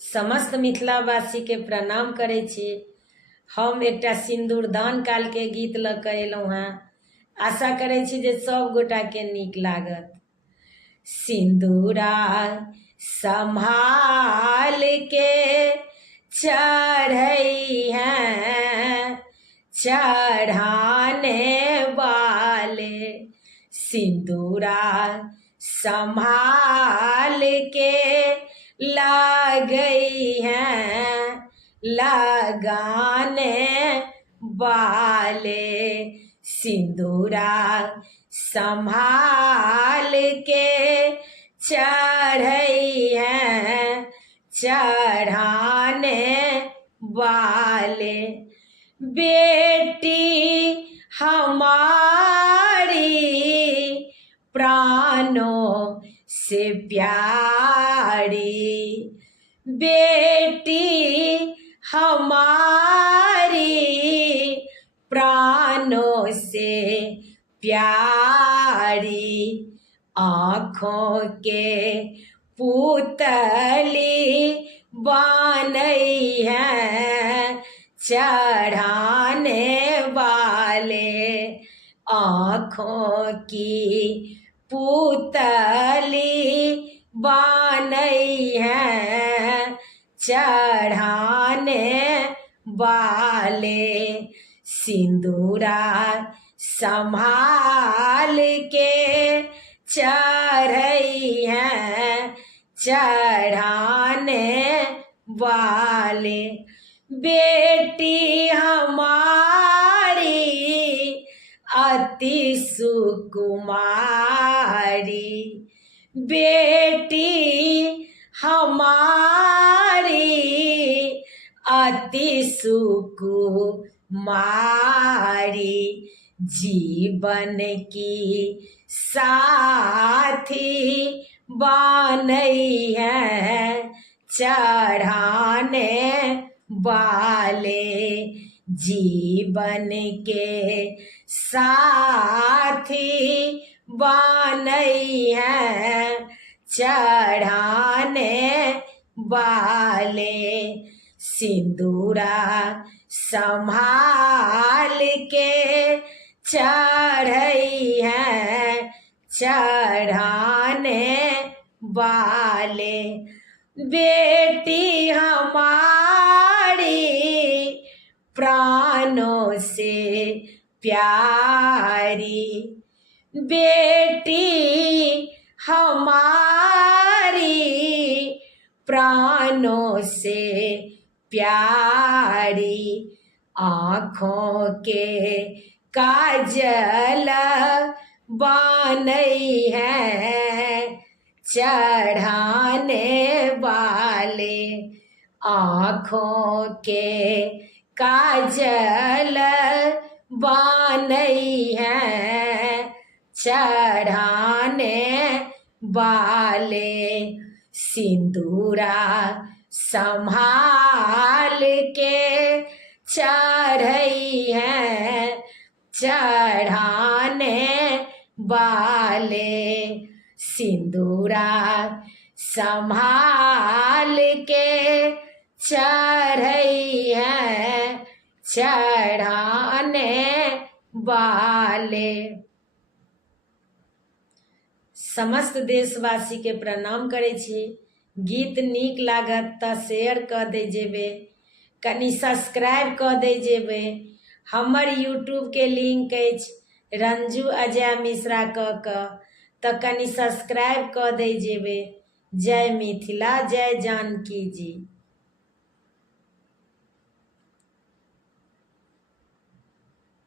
समस्त मिथिलावासी के प्रणाम करे छी। हम एकटा सिंदूरदान काल के गीत ल के एलहुँ हैं। आशा करे छी जे सब गोटा के नीक लागत। सिंदूरा संभाल के चढ़ई हैं चढ़ाने वाले, सिंदूरा संभाल के गई हैं लगाने वाले, सिंदूरा संभाल के चढ़ई हैं चढ़ाने वाले। बेटी हमारी प्राणों से प्यारी, बेटी हमारी प्राणों से प्यारी, आँखों के पुतली बनई हैं चढ़ाने वाले, आँखों की पुतली बनई हैं चढ़ाने वाले, सिंदूरा संभाल के चढ़ई हैं चढ़ाने वाले। बेटी हमारी अति सुकुमारी, बेटी हमारी अति सुकुमारी, जीवन की साथी बनई हैं चढ़ाने वाले, जीवन के साथी बनई हैं चढ़ाने वाले, सिंदूरा संभाल के चढ़ई हैं चढ़ाने वाले। बेटी हमारी प्राणों से प्यारी, बेटी हमारी प्राणों से प्यारी, आँखों के काजल बनई हैं चढ़ाने वाले, आँखों के काजल बनई हैं चढ़ाने वाले, सिंदूरा संभाल के चढ़ई हैं चढ़ाने वाले, सिंदूरा संभाल के चढ़ई हैं चढ़ाने वाले। समस्त देशवासी के प्रणाम करे छी। गीत नीक लागत तऽ शेयर कऽ दे जेबे, कनी सब्सक्राइब कऽ दे जेबे। हमर यूट्यूब के लिंक अछि रंजू अजय मिश्रा कऽ तऽ कनी सब्सक्राइब कऽ दे जेबे। जय मिथिला, जय जानकी जी।